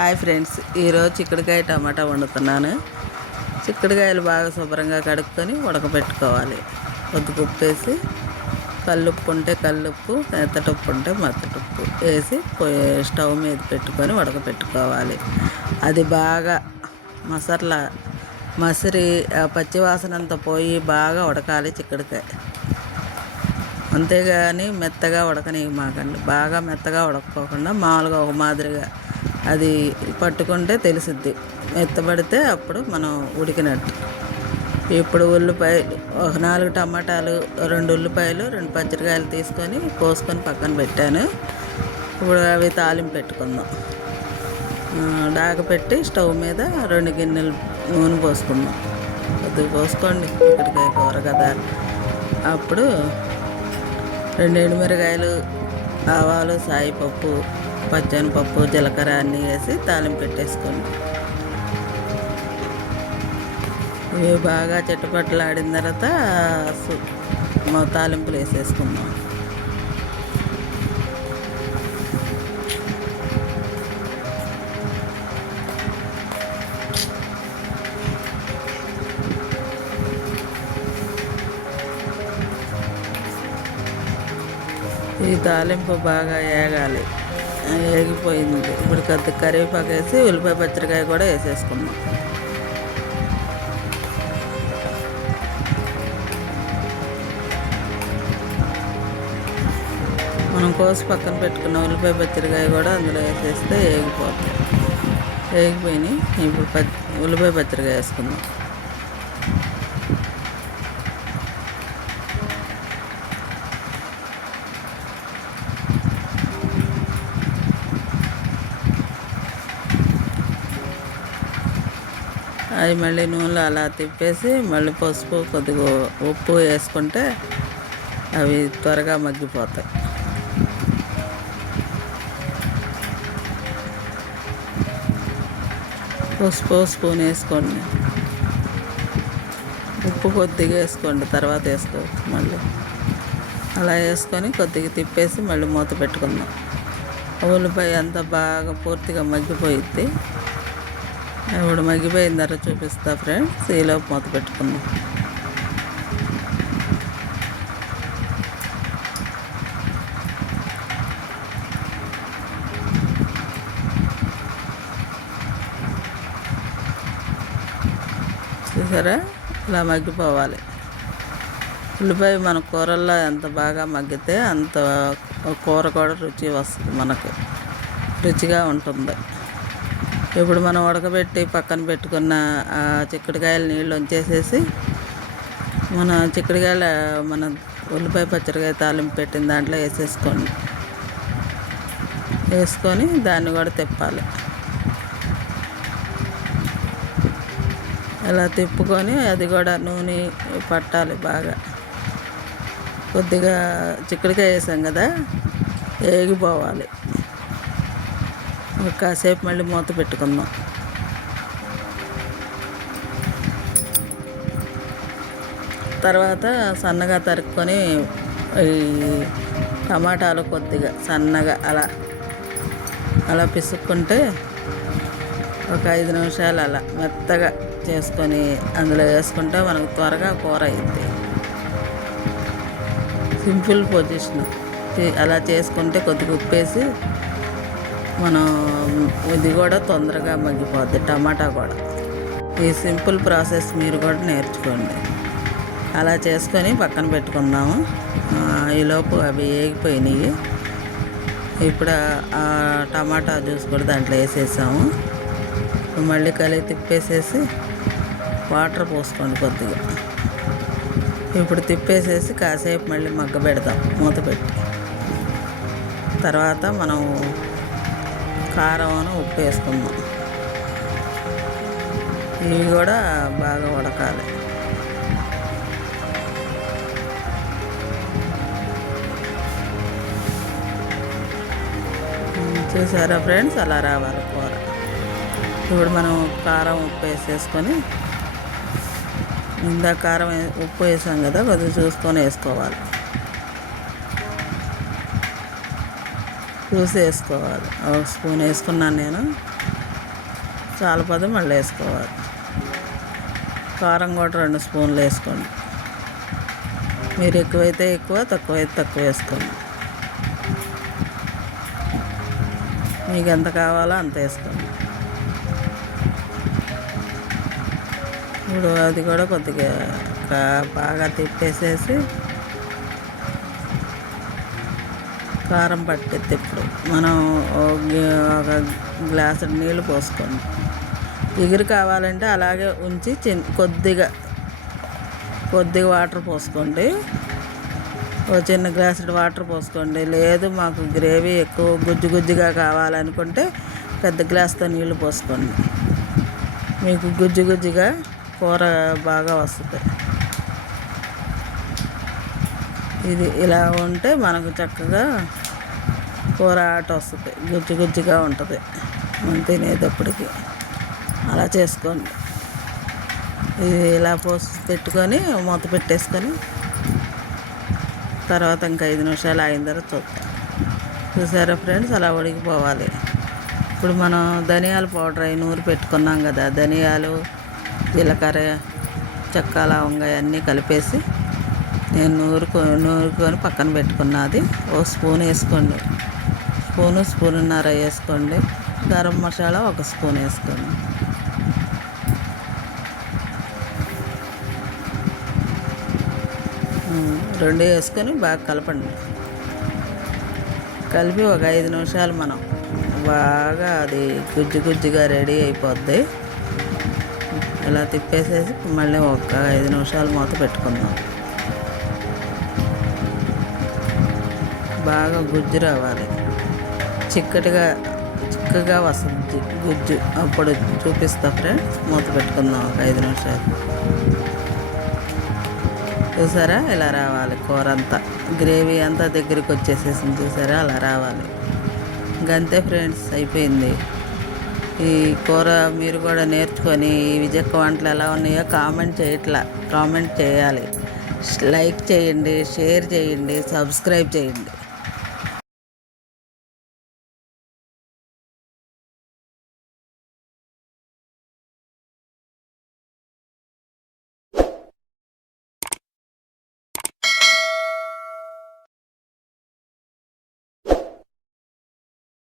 Hi friends ఈరోజు చిక్కుడుకాయ టమాటా వండుతున్నాను. చిక్కుడుకాయలు బాగా శుభ్రంగా కడుక్కొని ఉడకబెట్టుకోవాలి. కొద్దిగా ఉప్పు వేసి కల్లుప్పు ఉంటే కల్లుప్పు మెత్తటప్పు ఉంటే మెత్తటప్పు వేసి స్టవ్ మీద పెట్టుకొని ఉడకబెట్టుకోవాలి. అది బాగా మసర్లా మసిరి ఆ పచ్చివాసన అంతా పోయి బాగా ఉడకాలి చిక్కుడుకాయ. అంతేగాని మెత్తగా ఉడకని మాకండి బాగా మెత్తగా ఉడకపోకుండా మామూలుగా ఒక మాదిరిగా అది పట్టుకుంటే తెలుసుద్ది. మెత్తబడితే అప్పుడు మనం ఉడికినట్టు. ఇప్పుడు ఉల్లిపాయలు ఒక నాలుగు టమాటాలు రెండు ఉల్లిపాయలు రెండు పచ్చిరకాయలు తీసుకొని కోసుకొని పక్కన పెట్టాను. ఇప్పుడు అవి తాలింపు పెట్టుకుందాం. డాగ డాక పెట్టి స్టవ్ మీద రెండు గిన్నెలు నూనె పోసుకుందాం. కొద్దిగా పోసుకోండి ఇక్కడికాయ కూర కదా అప్పుడు రెండు ఎండుమిరకాయలు ఆవాలు సాయిపప్పు పచ్చనిపప్పు జీలకర్ర అన్నీ వేసి తాలింపు పెట్టేసుకోండి. ఇవి బాగా చెట్టుపట్లు ఆడిన తర్వాత మా తాలింపులు వేసేసుకుందాం. ఈ తాలింపు బాగా ఏగాలి. వేగిపోయింది. ఇప్పుడు కొద్ది కరివేపాకు వేసి ఉల్లిపాయ పచ్చడికాయ కూడా వేసేసుకున్నాం మనం కోసి పక్కన పెట్టుకున్న ఉల్లిపాయ పచ్చడికాయ కూడా అందులో వేసేస్తే ఏగిపోతుంది ఏగిపోయినాయి ఇప్పుడు పచ్చి ఉల్లిపాయ పచ్చడికాయ వేసుకుందాం. అవి మళ్ళీ నూనెలో అలా తిప్పేసి మళ్ళీ పసుపు కొద్దిగా ఉప్పు వేసుకుంటే అవి త్వరగా మగ్గిపోతాయి. పసుపు స్పూన్ వేసుకోండి. ఉప్పు కొద్దిగా వేసుకోండి తర్వాత వేసుకోవచ్చు మళ్ళీ. అలా వేసుకొని కొద్దిగా తిప్పేసి మళ్ళీ మూత పెట్టుకుందాం. ఉల్లిపాయ అంతా బాగా పూర్తిగా మగ్గిపోయిద్ది. ఇప్పుడు మగ్గిపోయిన తర్వాత చూపిస్తా ఫ్రెండ్స్ ఈలోపు మూత పెట్టుకుందాం. చూసారా? ఇలా మగ్గిపోవాలి. ఉల్లిపాయ మన కూరల్లో ఎంత బాగా మగ్గితే అంత కూర కూడా రుచి వస్తుంది మనకు. రుచిగా ఉంటుంది. ఇప్పుడు మనం ఉడకబెట్టి పక్కన పెట్టుకున్న ఆ చిక్కుడుకాయల నీళ్ళు ఉంచేసేసి మన చిక్కుడుకాయల మన ఉల్లిపాయ పచ్చడికాయ తాలింపు పెట్టిన దాంట్లో వేసేసుకోండి. వేసుకొని దాన్ని కూడా తిప్పాలి. ఇలా తిప్పుకొని అది కూడా నూనె పట్టాలి బాగా. కొద్దిగా చిక్కుడుకాయ వేసాం కదా వేగిపోవాలి. కాసేపు మళ్ళీ మూత పెట్టుకుందాం. తర్వాత సన్నగా తరుక్కొని ఈ టమాటాలు కొద్దిగా సన్నగా అలా అలా పిసుక్కుంటే ఒక ఐదు నిమిషాలు అలా మెత్తగా చేసుకొని అందులో వేసుకుంటే మనకు త్వరగా కూర అయింది సింపుల్ పొజిషన్. అలా చేసుకుంటే కొద్దిగా ఉప్పేసి మనం ఇది కూడా తొందరగా మగ్గిపోద్ది టమాటా కూడా. ఈ సింపుల్ ప్రాసెస్ మీరు కూడా నేర్చుకోండి. అలా చేసుకొని పక్కన పెట్టుకున్నాము. ఈలోపు అవి వేగిపోయినాయి ఇప్పుడు ఆ- టమాటా జ్యూస్ కూడా దాంట్లో వేసేసాము. మళ్ళీ కలిగి తిప్పేసేసి వాటర్ పోసుకోండి కొద్దిగా. ఇప్పుడు తిప్పేసేసి కాసేపు మళ్ళీ మగ్గ పెడతాం మూత పెట్టి. తర్వాత మనం కారం ఉప్పు వేసుకుందాం ఇవి కూడా బాగా ఉడకాలి. చూసారా ఫ్రెండ్స్? అలా రావాలి కూర. ఇప్పుడు మనం కారం ఉప్పు వేసేసుకొని ఇందా కారం ఉప్పు వేసాం కదా కొద్దిగా చూసుకొని వేసుకోవాలి. చూసి వేసుకోవాలి ఒక స్పూన్ వేసుకున్నాను నేను. చాలపోతే మళ్ళీ వేసుకోవాలి. కారం కూడా రెండు స్పూన్లు వేసుకోండి. మీరు ఎక్కువైతే ఎక్కువ తక్కువైతే తక్కువ వేసుకోండి. మీకు ఎంత కావాలో అంత వేసుకోండి. ఇప్పుడు అది కూడా కొద్దిగా బాగా తిప్పేసేసి కారం పట్టిద్ది ఇప్పుడు మనం ఒక ఒక గ్లాసు నీళ్ళు పోసుకోండి ఎగురు కావాలంటే అలాగే ఉంచి కొద్దిగా కొద్దిగా వాటర్ పోసుకోండి. ఓ చిన్న గ్లాసుడు వాటర్ పోసుకోండి. లేదు మాకు గ్రేవీ ఎక్కువ గుజ్జు గుజ్జుగా కావాలనుకుంటే పెద్ద గ్లాస్తో నీళ్ళు పోసుకోండి. మీకు గుజ్జు గుజ్జుగా కూర బాగా వస్తుంది. ఇది ఇలా ఉంటే మనకు చక్కగా కూర ఆట వస్తుంది. గుజ్జు గుజ్జుగా ఉంటుంది. మనం తినేటప్పటికి అలా చేసుకోండి. ఇది ఇలా పోసి పెట్టుకొని మూత పెట్టేసుకొని తర్వాత ఇంకా ఐదు నిమిషాలు అయిన తర్వాత చూద్దాం. చూసారా ఫ్రెండ్స్? అలా ఉడికిపోవాలి. ఇప్పుడు మనం ధనియాల పౌడర్ అయి నూరు పెట్టుకున్నాం కదా. ధనియాలు జీలకర్ర చెక్క లవంగా అన్నీ కలిపేసి నేను నూరుకొని నూరుకొని పక్కన పెట్టుకున్నది. ఓ స్పూన్ వేసుకోండి. స్పూను స్పూన్నర వేసుకోండి. గరం మసాలా ఒక స్పూన్ వేసుకోండి. రెండు వేసుకొని బాగా కలపండి. కలిపి ఒక ఐదు నిమిషాలు మనం బాగా అది గుజ్జు గుజ్జుగా రెడీ అయిపోద్ది. ఇలా తిప్పేసేసి మళ్ళీ ఒక ఐదు నిమిషాలు మూత పెట్టుకుందాం. బాగా గుజ్జు రావాలి. చిక్కటిగా చిక్కగా వస్తుంది గుజ్జు అప్పుడు చూపిస్తా ఫ్రెండ్స్ మూత పెట్టుకుందాం ఒక ఐదు నిమిషాలు. చూసారా? ఇలా రావాలి కూర అంతా. గ్రేవీ అంతా దగ్గరికి వచ్చేసేసింది. చూసారా? అలా రావాలి. ఇంకంతే ఫ్రెండ్స్ అయిపోయింది. ఈ కూర మీరు కూడా నేర్చుకొని ఈ విజక్క వంటలు ఎలా ఉన్నాయో కామెంట్ చేయట్లా. కామెంట్ చేయాలి. లైక్ చేయండి షేర్ చేయండి సబ్స్క్రైబ్ చేయండి.